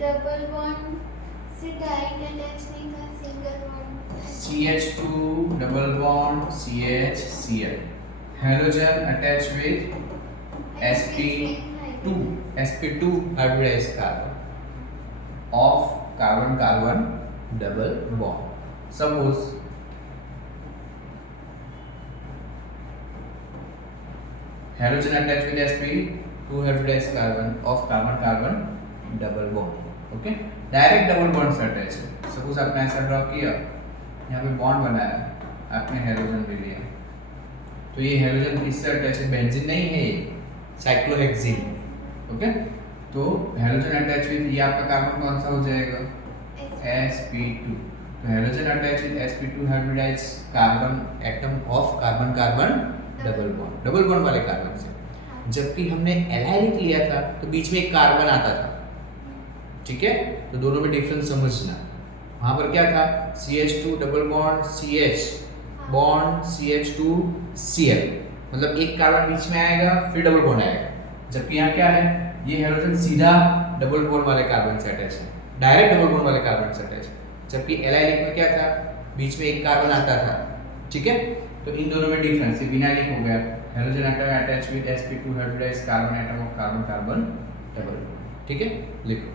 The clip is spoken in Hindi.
डबल बॉन्ड से डायरेक्ट अटैच नहीं था, single bond. CH2 double bond CHCl. Halogen attached with sp2 hybridized carbon of carbon carbon double bond. Suppose halogen attached with sp2 hybridized carbon of carbon carbon double bond. Okay, direct double bond से अटैच है। सपोज आपने ऐसा ड्रॉ किया, यहाँ पे बॉन्ड बनाया, आपने हेलोजन भी लिया, तो ये हेलोजन किससे अटैच है? बेंजीन नहीं है, ये साइक्लोहेक्सीन। ओके, तो हेलोजन अटैच विद, ये आपका कार्बन कौन सा हो जाएगा? sp2। तो halogen attach with sp2 hybridise carbon atom of carbon carbon double bond, double bond वाले कार्बन से। जबकि हमने एलाइलिक लिया था तो बीच में एक कार्बन आता था, ठीक है? तो दोनों में डिफरेंस समझना। वहां पर क्या था? CH2 double bond CH bond CH2Cl, मतलब एक कार्बन बीच में आएगा फिर डबल बॉन्ड आएगा। जबकि यहाँ क्या है? ये हेलोजन सीधा डबल बॉन्ड वाले कार्बन से अटैच है, डायरेक्ट डबल बॉन्ड वाले कार्बन से अटैच है। जबकि एलाइलिक में क्या था? बीच में एक कार्बन आता था, ठीक है? तो इन दोनों में डिफरेंस, ये बिना लिख हो गया। Halogen atom attach with sp2 hybridised carbon atom of carbon carbon double bond, ठीक है? लिखो।